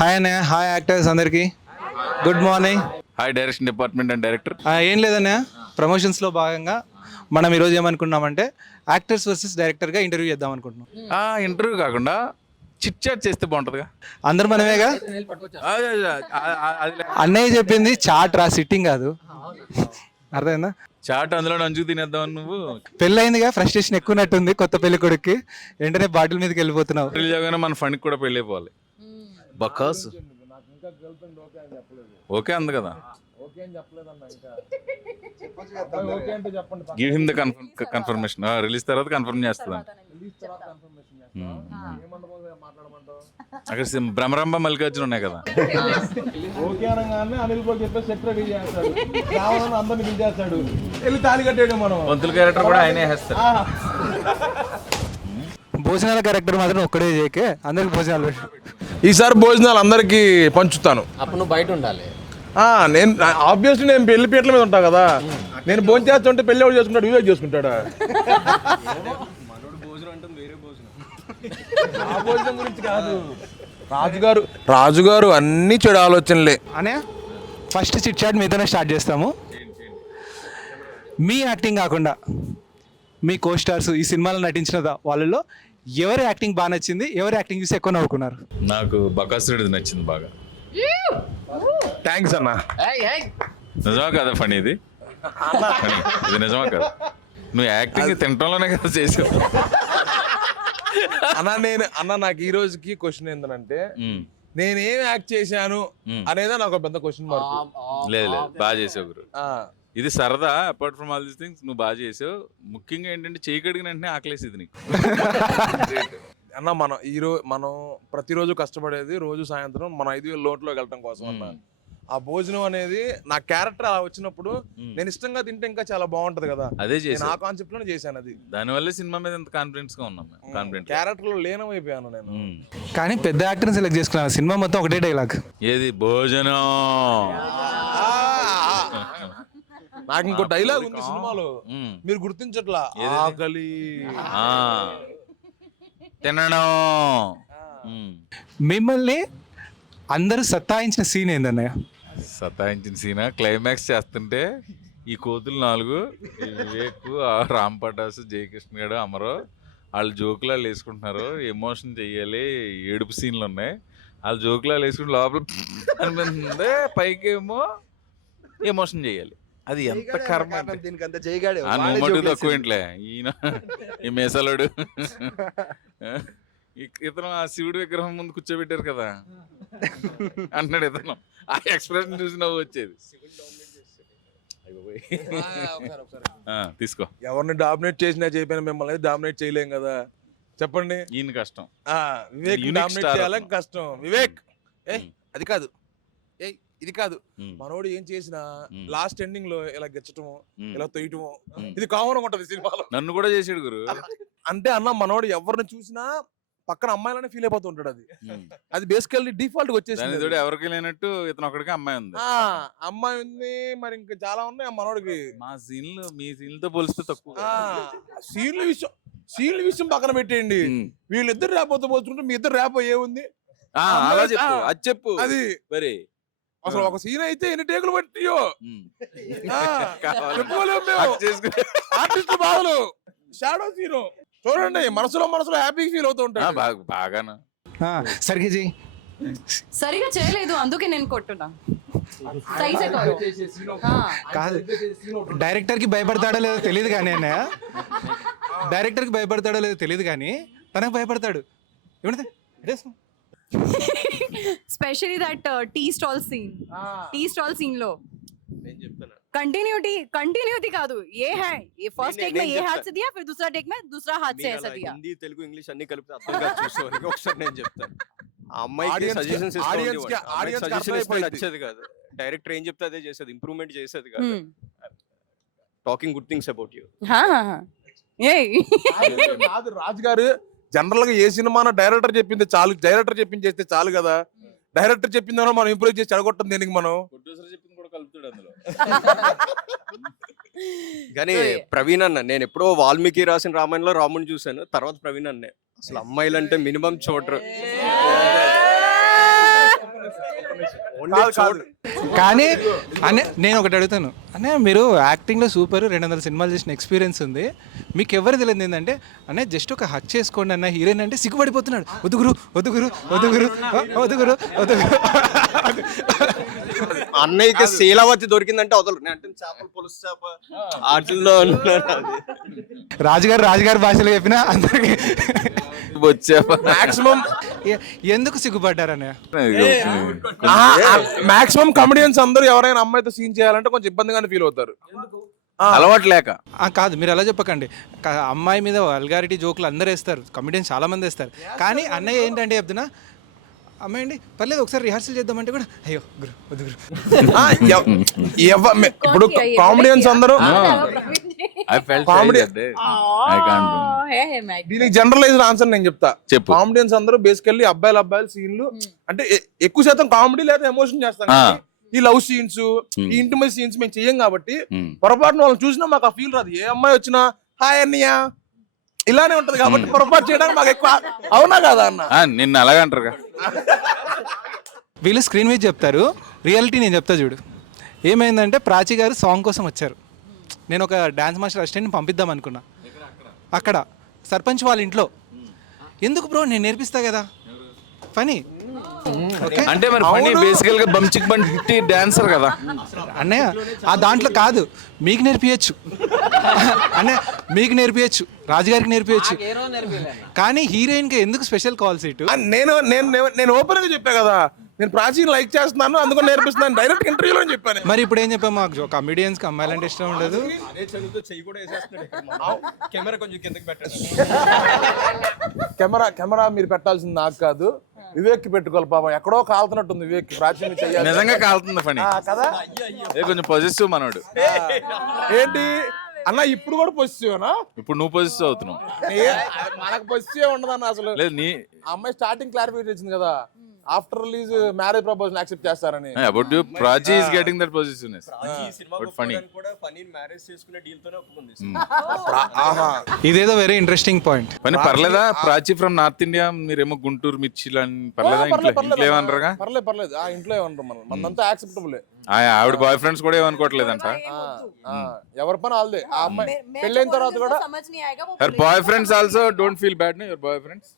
Hi అన్నయ్య, hi actors అందరికీ good morning. Hi direction department and director. ఏం లేదన్నయ్య, ప్రమోషన్స్లో భాగంగా మనం ఈరోజు ఏమనుకున్నామంటే యాక్టర్స్ వర్సెస్ డైరెక్టర్గా ఇంటర్వ్యూ చేద్దాం అనుకుంటున్నాం. ఇంటర్వ్యూ కాకుండా చిట్ చాట్ చేస్తే బాగుంటుందిగా. అందరు మనమేగా. అన్నయ్య చెప్పింది చాట్ రా, సిట్టింగ్ కాదు. అర్థమైందా? చాట్ అందులో నంచుకు తినేద్దాం. నువ్వు పెళ్ళయిందిగా, ఫ్రస్ట్రేషన్ ఎక్కువనట్టుంది కొత్త పెళ్లి కొడుక్కి. వెంటనే బాటిల్ మీదకి వెళ్ళిపోతున్నావు. రిలీజ్ మన ఫండ్కి కూడా పెళ్ళి అయిపోవాలి. బకాస్ ఓకే అంది కదా. Give him the confirmation. Release తర్వాత కన్ఫర్మ్ చేస్తుందండి. అక్కడ భ్రమరంభ మల్లికార్జున ఉన్నాయి కదా. ఓకే అనగానే అనిల్ బాబు చెప్పేసి సెట్ రెడీ చేస్తాడు, రావాలని అందరిని పిలిచేస్తాడు, వెళ్ళి తాళి కట్టేయడం. మనం పంతుల క్యారెక్టర్ కూడా ఆయనే వేస్తారు. భోజనాల క్యారెక్టర్ మాత్రం ఒక్కడే చేయకే, అందరికి భోజనాలు. ఈసారి భోజనాలు అందరికి పంచుతాను. అప్పుడు నువ్వు బయట ఉండాలి. నేను ఆబ్వియస్లీ నేను పెళ్లి పీటల మీద ఉంటా కదా. నేను భోజనం చేస్తుంటే పెళ్లి ఎవరు చేసుకుంటాడు, వివేక్ చేసుకుంటాడా? ఆ భోజనం గురించి కాదు, రాజుగారు అన్ని చెడు ఆలోచనలే. అనే ఫస్ట్ చిట్ చాట్ మీతోనే స్టార్ట్ చేస్తాము. మీ యాక్టింగ్ కాకుండా మీ కో స్టార్స్ ఈ సినిమాలో నటించిన వాళ్ళలో ఎవరి యాక్టింగ్ బాగా నచ్చింది, ఎవరి యాక్టింగ్ చూసి ఎక్కువ నవ్వుకున్నారు? నాకు బకాసురుడిది నచ్చింది బాగా. థ్యాంక్స్ అన్న. నిజమా కదా ఫనీ ఇది? ఇది నిజమా కదా? నువ్వు యాక్టింగ్ తినటంలోనే కదా చేసావు. నాకు ఈ రోజుకి క్వశ్చన్ ఏంటంటే, నేనేం యాక్ట్ చేశాను అనేదా నాకు పెద్ద క్వశ్చన్ మార్క్. లేదు బాగా చేసావు గురు. ఇది సరదా. Apart from all these things నువ్వు బాగా చేసావు. ముఖ్యంగా ఏంటంటే చేయి కడిగిన వెంటనే ఆకలేసేది నీకు. అన్న మనం ప్రతిరోజు కష్టపడేది రోజు సాయంత్రం మన 5,000 లోటులోకి వెళ్ళటం కోసం అన్న. ఆ భోజనం అనేది నా క్యారెక్టర్ అలా వచ్చినప్పుడు నేను ఇష్టంగా తింటే ఇంకా చాలా బాగుంటది కదా. అదే చేసి ఆ కాన్సెప్ట్ లోనే చేశాను. అది దానివల్ల సినిమా మీద ఎంత కాన్ఫిడెన్స్ గా ఉన్నాం. క్యారెక్టర్ లో లీనమైపోయాను నేను. కానీ పెద్ద యాక్టర్ని సెలెక్ట్ చేసుకున్నాను. సినిమా మొత్తం ఒకటే డైలాగ్. ఏది? భోజనం. నాకు ఇంకో డైలాగ్ ఉంది సినిమాలో, మీరు గుర్తించట్లా. ఆకలి, తినడం. మిమ్మల్ని అందరూ సత్తాయించిన సీన్ ఏందన్నయ్య? సతాయించిన సీనా? క్లైమాక్స్ చేస్తుంటే ఈ కోతులు 4, వివేక్, రామ్ పటాసు, జయకృష్ణ గారు, అమరో వాళ్ళు జోకులాలు వేసుకుంటున్నారు. ఎమోషన్ చెయ్యాలి, ఏడుపు సీన్లు ఉన్నాయి. వాళ్ళు జోకులాలు వేసుకుంటే లోపల అనిపిస్తుంది, పైకేమో ఎమోషన్ చెయ్యాలి. అది ఎంత కర్మ. మటుకు తక్కువ ఇంట్లే ఈయన ఈ మేసాలోడు. ఇతను ఆ శివుడి విగ్రహం ముందు కూర్చోబెట్టారు కదా అంటున్నాడు. ఇతను ఆ ఎక్స్ప్రెషన్ చూసి నవ్వు వచ్చేది. తీసుకో. ఎవరిని డామినేట్ చేసినా చెప్పిన మిమ్మల్ని డామినేట్ చేయలేం కదా, చెప్పండి. ఈయన కష్టం. వివేక్ డామినేట్ చేయాలని కష్టం. వివేక్ అది కాదు, ఇది కాదు. మనోడు ఏం చేసినా లాస్ట్ ఎండింగ్ లో ఇలా గెచ్చటము, ఇలా తొయ్యటము, ఇది కామన్ ఉంటది సినిమాలో. నన్ను కూడా చేసాడు గురు. అంటే అన్న మనోడు ఎవరిని చూసినా పక్కన అమ్మాయిలనే ఫీల్ అయిపోతూ ఉంటాడు. అది బేసికల్లీ డిఫాల్ట్ వచ్చేసింది. ఎవరికి లేనట్టు ఇతను ఒకడికి అమ్మాయి ఉంది. అమ్మాయి ఉంది, మరి ఇంకా చాలా ఉన్నాయి మనోడికి. మా సీన్లు మీ సీన్లతో పోలిస్తే తక్కువ. సీన్ల విషయం పక్కన పెట్టేయండి. వీళ్ళిద్దరు ర్యాపోతో పోల్చుకుంటే మీ ఇద్దరు ర్యాప్ ఏముంది? అలా చెప్పు, అది చెప్పు. అది మరి అసలు ఒక సీన్ అయితే ఎన్ని టేకులు పట్టియో ఆర్టిస్ట్ బాధలు. షాడో సీన్ చూడండి, మనసులో హ్యాపీ ఫీల్ అవుతూ ఉంటాడు. బాగానా సరిగ్గా చెయ్యి. సరిగా చేయలేదు, అందుకే నేను కొట్టున్నా. కాదు, డైరెక్టర్ కి భయపడతాడో లేదో తెలియదు కానీ అన్నయ్య, డైరెక్టర్ కి భయపడతాడో లేదో తెలియదు కానీ తనకు భయపడతాడు. Specially that tea stall scene లో कंटिन्यूटी కాదు, ఏ है ये फर्स्ट टेक में ये हाथ से दिया, फिर दूसरा टेक में दूसरा हाथ से ऐसा दिया. హిందీ తెలుగు ఇంగ్లీష్ అన్ని కలిపి అర్థం కాదు చూసేవారికి. ఒకసారి నేను చెప్తాను, ఆ అమ్మాయికి సజెషన్స్ నచ్చేది కాదు. డైరెక్టర్ ఏం చెప్తే అదే చేసేది, ఇంప్రూవ్మెంట్ చేసేది కాదు. Talking good things about you. Raju garu general గా ఏ సినిమా డైరెక్టర్ చెప్పింది చాలు, డైరెక్టర్ చెప్పింది చేస్తే చాలు కదా. డైరెక్టర్ చెప్పిందో మనం ఇంప్రూవ్ చేసి చెడగొట్టం దేనికి మనం. కానీ ప్రవీణ్ అన్న, నేను ఎప్పుడో వాల్మీకి రాసిన రామాయణంలో రాముని చూశాను, తర్వాత ప్రవీణ్ అన్నే. అసలు అమ్మాయిలంటే మినిమం చూడరు. కాదు. కానీ అనే నేను ఒకటి అడుగుతాను అనే మీరు యాక్టింగ్లో సూపర్ 200 సినిమాలు చేసిన ఎక్స్పీరియన్స్ ఉంది, మీకు ఎవరు తెలియదు ఏంటంటే అనే జస్ట్ ఒక హక్ చేసుకోండి అన్న హీరోయిన్ అంటే సిగ్గుపడిపోతున్నాడు. వదుగురు వదుగురు వదుగురు వదుగురు వదుగురు. అన్నయ్యకి శీలావతి దొరికిందంటే వదలరు. నేను అంటే చేపలు పులుసు చేప వాటిల్లో రాజుగారు భాషలో చెప్పినా అందరికి వచ్చా మాక్సిమం ఎందుకు సిగ్గుపడ్డారు అన్నయ్య? మాక్సిమం కమెడియన్స్ అందరూ ఎవరైనా అమ్మాయితో సీన్ చేయాలంటే కొంచెం ఇబ్బందిగానే ఫీల్ అవుతారు. అలవాటు లేక. కాదు మీరు అలా చెప్పకండి, అమ్మాయి మీద వల్గారిటీ జోకులు అందరూ వేస్తారు, కమెడియన్స్ చాలా మంది వేస్తారు. కానీ అన్నయ్య ఏంటంటే చెప్తున్నా అమ్మాయి అండి పర్లేదు ఒకసారి రిహార్సల్ చేద్దామంటే కూడా అయ్యో గురు వద్దు గురు. ఇప్పుడు కామెడియన్స్ అందరూ Comedy- దీనికి జనరలైజ్డ్ ఆన్సర్ నేను చెప్తా. చెప్పు. కామెడియన్స్ అందరూ బేసికల్లీ అబ్బాయిల సీన్లు అంటే ఎక్కువ శాతం కామెడీ లేదా ఎమోషన్ చేస్తాం. కానీ ఈ లవ్ సీన్స్ ఈ ఇంటిమేట్ సీన్స్ మేము చెయ్యం కాబట్టి పొరపాటున వాళ్ళని చూసినా మాకు ఆ ఫీల్ రాదు. ఏ అమ్మాయి వచ్చినా హాయ్ అన్నయ్య ఇలానే ఉంటది కాబట్టి పొరపాటు చేయడానికి మాకు ఎక్కువ. అవునా కదా అన్న? నిన్ను అలాగంటారుగా. వీళ్ళు స్క్రీన్ మీద చెప్తారు, రియాలిటీ నేను చెప్తా చూడు. ఏమైందంటే ప్రాచి గారు సాంగ్ కోసం వచ్చారు, నేను ఒక డాన్స్ మాస్టర్ అసిస్టెంట్ని పంపిద్దాం అనుకున్నా. అక్కడ సర్పంచ్ వాళ్ళ ఇంట్లో ఎందుకు బ్రో నేను నేర్పిస్తా కదా ఫనీ. ఓకే అంటే మరి ఫనీ బేసికల్ గా బంచిక్ బంటి డాన్సర్ కదా అన్నయ్య, ఆ దాంట్లో కాదు మీకు నేర్పించచ్చు అన్నయ్య, మీకు నేర్పించచ్చు, రాజుగారికి నేర్పించచ్చు. కానీ హీరోయిన్కి ఎందుకు స్పెషల్ కాల్ సీటు? నేను ఓపెన్ గా చెప్పా కదా, నేను ప్రాచీన లైక్ చేస్తున్నాను అందుకని నేర్పిస్తున్నాను డైరెక్ట్ ఇంటర్వ్యూలో చెప్పాను. మరి ఇప్పుడు ఏం చెప్పాము, మాకు కమెడియన్స్కి అమ్మాయిలంటే ఇష్టం ఉండదు. కెమెరా కొంచెం కిందకి పెట్టండి. కెమెరా మీరు పెట్టాల్సింది నాకు కాదు, వివేక్ కి పెట్టుకోవాలి. పాపం ఎక్కడో కాలుతున్నట్టుంది వివేక్. ప్రాచీన చెయ్యాలి నిజంగా కాలుతుంది ఫనీ కదా. కొంచెం పాజిటివ్ మనోడు. ఏంటి అన్న ఇప్పుడు కూడా పొజిటివేనా? ఇప్పుడు నువ్వు పాజిటివ్ అవుతున్నావు. మనకు పొజిటివ్ ఉండదన్న అసలు. లేదు నీ ఆ అమ్మాయి స్టార్టింగ్ క్లారిఫికేషన్ ఇచ్చింది కదా, after release marriage proposal accept చేస్తారని. About you Prachi is getting that పొజిషన్నెస్. బట్ ఫనీ కూడా ఫనీ మ్యారేజ్ చేసుకునే డీల్ తోనే ఒప్పుకుంది. ఇదేదో వెరీ ఇంట్రెస్టింగ్ పాయింట్. ఫనీ పర్లేదా? ప్రాచి ఫ్రమ్ నార్త్ ఇండియా, మీరేమో గుంటూరు మిర్చిలు అని పర్లేదా? ఇంట్లో ఏమనరుగా? పర్లేదు ఆ ఇంట్లో ఏమన్నారు మనం, మనంతా యాక్సెప్టబుల్. ఆవిడ బాయ్ ఫ్రెండ్స్ కూడా ఏమనుకోవట్లేదంట. ఎవరి పని వాళ్ళదే. ఆ అమ్మాయి పెళ్ళైన తర్వాత కూడా her boyfriends also don't feel bad no your boyfriends.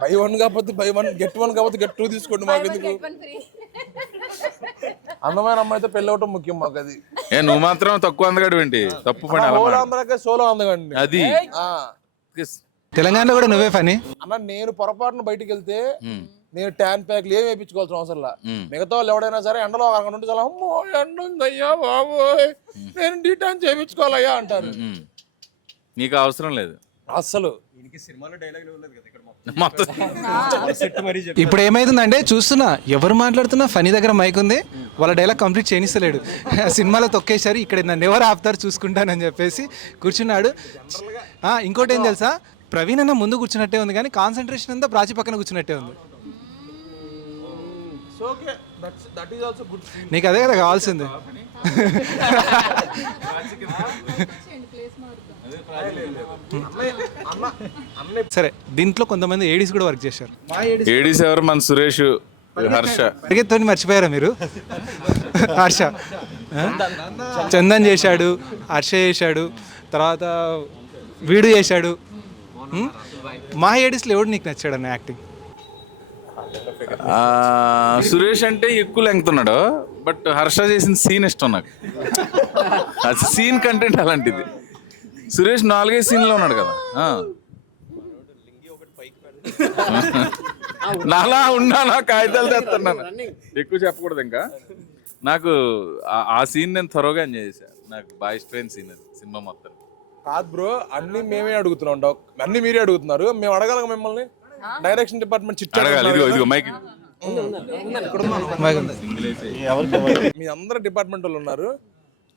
Buy one కాకపోతే బై వన్ గెట్ వన్ కాకపోతే గెట్ 2 తీసుకోండి. మాకు ఎందుకు? అందమైన అమ్మాయితో పెళ్ళి అవటం ముఖ్యం మాకు. అది నువ్వు మాత్రం తక్కువ అందగాడు ఏంటి? తప్పు పని అందరికీ సోలో అందగండి అది. తెలంగాణలో కూడా నువ్వే ఫనీ అన్న. నేను పొరపాటున బయటికి వెళ్తే నేను ట్యాన్ ప్యాక్లు ఏం వేయించుకోవాల్సిన అవసరం లా. మిగతా వాళ్ళు ఎవడైనా సరే ఎండలో ఒక అరగంట ఉంటే చాలా అమ్మో ఎండ ఉందయ్యా బాబోయ్ నేను డీటాన్ చేయించుకోవాలయ్యా అంటారు. నీకు అవసరం లేదు అస్సలు. సినిమాలో డైలాగ్ ఉండదు కదా ఇక్కడ మొత్తం. ఇప్పుడు ఏమైతుందంటే చూస్తున్నా ఎవరు మాట్లాడుతున్నా ఫనీ దగ్గర మైక్ ఉంది, వాళ్ళ డైలాగ్ కంప్లీట్ చేయనిస్తలేడు. సినిమాలో తొక్కేశారు, ఇక్కడ నన్ను ఎవరు ఆపుతారు చూసుకుంటానని చెప్పేసి కూర్చున్నాడు. ఇంకోటి ఏం తెలుసా, ప్రవీణ్ అన్న ముందు కూర్చున్నట్టే ఉంది కానీ కాన్సన్ట్రేషన్ అంతా ప్రాచి పక్కన కూర్చున్నట్టే ఉంది. నీకు అదే కదా కావాల్సింది. సరే, దీంట్లో కొంతమంది ఏడీస్ కూడా వర్క్ చేశారు. ఏడీస్ ఎవరు? మన సురేష్, హర్ష. పరిగెత్తుని మర్చిపోయారా మీరు? హర్ష, చందన్ చేశాడు, హర్ష చేశాడు, తర్వాత వీడు చేశాడు. మా ఏడీస్లో ఎవడు నీకు నచ్చాడు అన్న యాక్టింగ్? సురేష్ అంటే ఎక్కువ లెంగ్త్ ఉన్నాడు, బట్ హర్ష చేసిన సీన్ ఇష్టం నాకు. అది సీన్ కంటెంట్ అలాంటిది. సురేష్ 4-5 సీన్లో ఉన్నాడు కదా. నాలా ఉన్నానా కాగితాలు తెస్తున్నాను, ఎక్కువ చెప్పకూడదు ఇంకా. నాకు ఆ సీన్ నేను త్వరగా ఎంజాయ్ చేశాను. నాకు బాగా ఇష్టమైన సీన్ అది సినిమా మొత్తం. కాదు బ్రో, అన్ని మేమే అడుగుతున్నాం, అన్ని మీరే అడుగుతున్నారు. మేము అడగాలి మిమ్మల్ని. డైరెక్షన్ డిపార్ట్మెంట్ చిట్ అడగాలి. ఇదిగో మైక్. మీ అందరు డిపార్ట్మెంట్ వాళ్ళు ఉన్నారు.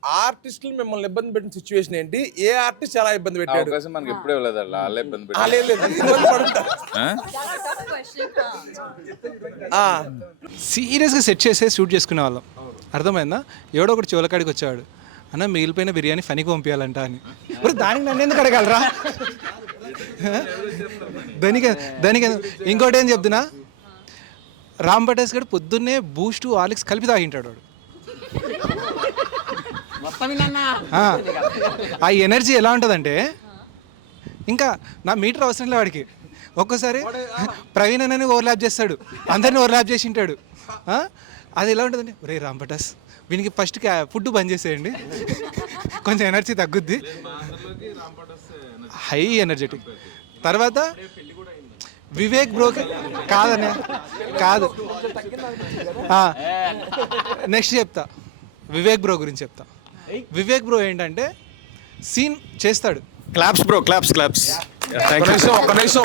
ఆర్టిస్టులు మిమ్మల్ని ఇబ్బంది పెట్టిన సిచ్యువేషన్ ఏంటి? ఏ ఆర్టిస్ట్ చాలా ఇబ్బంది పెట్టాడు? అవకాశం మనకి ఎప్పుడే లేదు, వాళ్ళే ఇబ్బంది పెట్టారు. సీరియస్గా సెట్ చేసే షూట్ చేసుకునే వాళ్ళం, అర్థమైందా? ఎవడో ఒకటి చివరికాడికి వచ్చేవాడు, అన్న మిగిలిపోయిన బిర్యానీ ఫనీకి పంపించాలంట అని. మరి దానికి నన్ను ఎందుకు అడగలరా? దానికి ఇంకోటి ఏం చెప్తున్నా, రామ్ పటేస్ గడు పొద్దున్నే బూస్ట్ హార్లిక్స్ కలిపి తాగింటాడు వాడు. ఆ ఎనర్జీ ఎలా ఉంటుందంటే ఇంకా నా మీటర్ అవసరం లేదు వాడికి. ఒక్కోసారి ప్రవీణ్ అన్నని ఓవర్లాప్ చేస్తాడు, అందరినీ ఓవర్లాప్ చేసి ఉంటాడు. అది ఎలా ఉంటుందండి, ఒరే రామ్ పటాస్ వీనికి ఫస్ట్ ఫుడ్ బంద్ చేసేయండి, కొంచెం ఎనర్జీ తగ్గుద్ది. High energetic. తర్వాత వివేక్ బ్రోకి కాదనే కాదు, నెక్స్ట్ చెప్తా, వివేక్ బ్రో గురించి చెప్తా. వివేక్ బ్రో ఏంటంటే సీన్ చేస్తాడు. Claps bro, claps. ఒక్క నిమిషం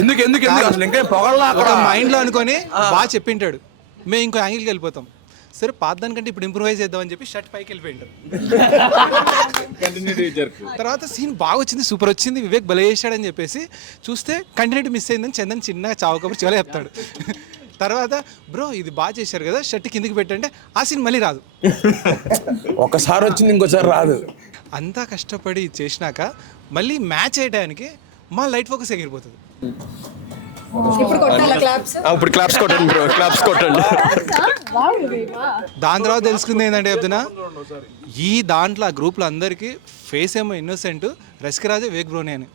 ఎందుకు ఎందుకు ఎందుకు అసలు ఇంకా పొగల్లా ఒక మైండ్లో అనుకొని బాగా చెప్పింటాడు, మేము ఇంకో యాంగిల్కి వెళ్ళిపోతాం. సరే పాత దానికంటే ఇప్పుడు ఇంప్రూవైజ్ చేద్దామని చెప్పి షర్ట్ పైకి వెళ్ళిపోయింటారు. తర్వాత సీన్ బాగా వచ్చింది, సూపర్ వచ్చింది, వివేక్ భలే చేశాడని చెప్పేసి చూస్తే కంటిన్యూటీ మిస్ అయిందని చందన్ చిన్నగా చావుకబురు చాలా చెప్తాడు. తర్వాత బ్రో ఇది బాగా చేశారు కదా షర్ట్ కిందికి పెట్టంటే ఆ సీన్ మళ్ళీ రాదు. ఒకసారి వచ్చింది ఇంకోసారి రాదు. అంతా కష్టపడి చేసినాక మళ్ళీ మ్యాచ్ అయ్యడానికి మా లైట్ ఫోకస్ ఎగిరిపోతుంది. ఇప్పుడు కొట్టాలా క్లాప్స్? ఇప్పుడు క్లాప్స్ కొట్టండి బ్రో, క్లాప్స్ కొట్టండి. దాని తర్వాత తెలుసుకుంది ఏంటంటే చెప్తున్నా, ఈ దాంట్లో ఆ గ్రూప్లో అందరికీ ఫేస్ ఏమో ఇన్నోసెంట్, రసికరాజు వివేక్ బ్రోనే అని.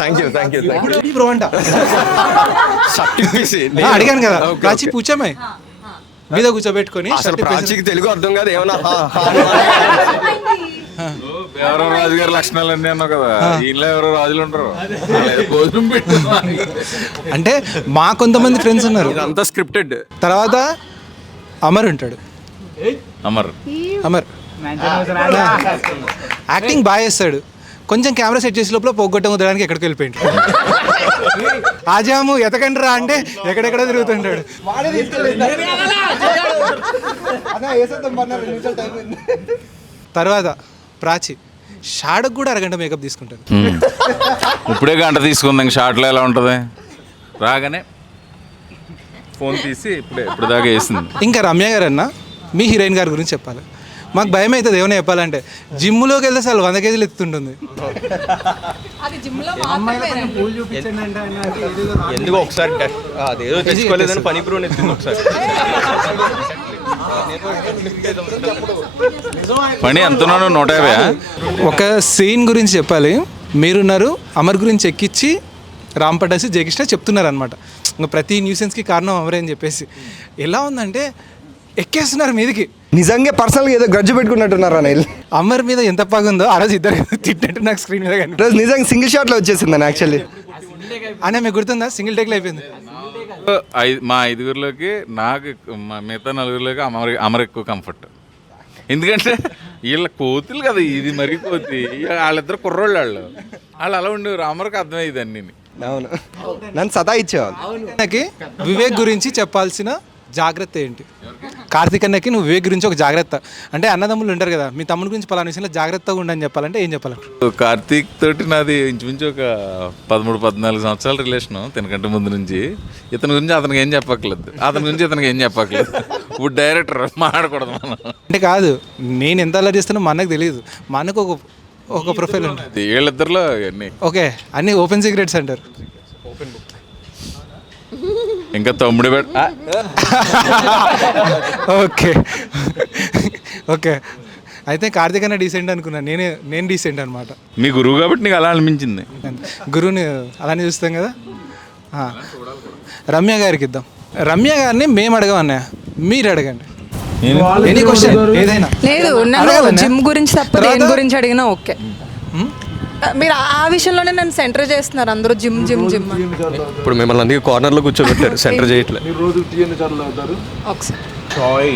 థ్యాంక్ యూ బ్రో అంట అడిగాను కదా, ప్రాచి పూచామే మీద కూర్చోబెట్టుకొని ప్రాచీకి తెలుగు అర్థం కాదు ఏమన్నా ఎవరో రాజు గారి లక్షణాలు అన్నీ అన్నావు కదా, ఈయనలో ఎవరో రాజులు ఉంటారు. భోజనం పెట్టు అంటే మా కొంతమంది ఫ్రెండ్స్ ఉన్నారు. అంతా స్క్రిప్టెడ్. తర్వాత అమర్ ఉంటాడు, అమర్ యాక్టింగ్ బాగా చేస్తాడు. కొంచెం కెమెరా సెట్ చేసే లోపల పోగొట్టం వదలడానికి ఎక్కడికి వెళ్ళిపోయింది. ఆజాము ఎతకండి రా అంటే ఎక్కడెక్కడ తిరుగుతుంటాడు. తర్వాత ప్రాచి షాడకు కూడా అరగంట మేకప్ తీసుకుంటాడు. ఇప్పుడే గంట తీసుకుందాం, షార్ట్లో ఎలా ఉంటుంది, రాగానే ఫోన్ తీసి ఇప్పుడు దాకా వేసింది. ఇంకా రమ్య గారు అన్న మీ హీరోయిన్ గారి గురించి చెప్పాలి. మాకు భయం అవుతుంది ఏమైనా చెప్పాలంటే, జిమ్లోకి వెళ్తే అసలు 100 కేజీలు ఎత్తుంటుంది. ఎందుకు ఒకసారి అదేదో తెచ్చుకోలేదని పని బ్రో ఎత్తింది ఒకసారి. పని ఎంతున్నాను 150. ఒక సీన్ గురించి చెప్పాలి. మీరున్నారు అమర్ గురించి ఎక్కించి రామ్ పటాసి జయకృష్ణ చెప్తున్నారు అనమాట, ఇంకా ప్రతి న్యూసెన్స్కి కారణం అమరే అని చెప్పేసి. ఎలా ఉందంటే ఎక్కేస్తున్నారు మీదికి. నిజంగా పర్సనల్గా ఏదో గ్రడ్జ్ పెట్టుకున్నట్టున్నారు అనిల్. అమర్ మీద ఎంత పగుందో ఆ రోజు ఇద్దరు తిట్టినట్టు నాకు స్క్రీన్ మీద కానీ రోజు నిజంగా సింగిల్ షాట్లో వచ్చేసింది అని యాక్చువల్లీ. అనే మీకు గుర్తుందా, సింగిల్ టేక్లో అయిపోయింది. మా 5గురిలోకి నాకు మిగతా 4గురిలోకి అమర్ ఎక్కువ కంఫర్ట్. ఎందుకంటే వీళ్ళ కోతులు కదా, ఇది మరీ కోతి, వాళ్ళిద్దరు కుర్రోళ్ళు, వాళ్ళు అలా ఉండేవారు. అమర్కి అర్థమయ్యేది అన్నీ. అవును, నన్ను సతాయిచ్చేవాళ్ళు. నాకు వివేక్ గురించి చెప్పాల్సిన జాగ్రత్త ఏంటి? కార్తీక్ అన్నకి నువ్వు వివేక్ గురించి ఒక జాగ్రత్త అంటే, అన్నదమ్ములు ఉంటారు కదా, మీ తమ్ముడి గురించి పలానా విషయంలో జాగ్రత్తగా ఉండని చెప్పాలంటే ఏం చెప్పాలంట? కార్తీక్ తోటి నాది ఇంచుమించు ఒక 13-14 సంవత్సరాల రిలేషను, తినకంటే ముందు నుంచి. ఇతని గురించి అతనికి ఏం చెప్పక్కర్లేదు, అతని గురించి ఇతనికి ఏం చెప్పక్కర్లేదు. ఇప్పుడు డైరెక్టర్ మాట్లాడకూడదు మనం అంటే. కాదు, నేను ఎంత అలా చేస్తానో మా అన్నకు తెలియదు. మా అన్నకు ఒక ప్రొఫైల్ ఉంటుంది, వీళ్ళిద్దరిలో అన్నీ ఓకే అన్నీ ఓపెన్ సీక్రెట్స్ అంటారు. ఇంకా తమ్ముడు ఓకే ఓకే అయితే కార్తీక్ అన్న డీసెంట్ అనుకున్నాను, నేను డీసెంట్ అనమాట. మీ గురువు కాబట్టి నీకు అలా అనిపించింది. గురువుని అలానే చూస్తాం కదా. రమ్య గారికి ఇద్దాం. రమ్య గారిని మేము అడగమన్నా, మీరు అడగండి. ఎనీ క్వశ్చన్ ఏదైనా. లేదు, నన్ను జిమ్ గురించి తప్ప దేని గురించి అడిగినా ఓకే. మీరు ఆ విషయంలోనే నన్ను సెంటర్ చేస్తున్నారు అందరూ, జిమ్ జిమ్ జిమ్. ఇప్పుడు మిమ్మల్ని అందుకే కార్నర్లో కూర్చోబెట్టారు, సెంటర్ చేయట్లేదు. ఒకసారి చాయ్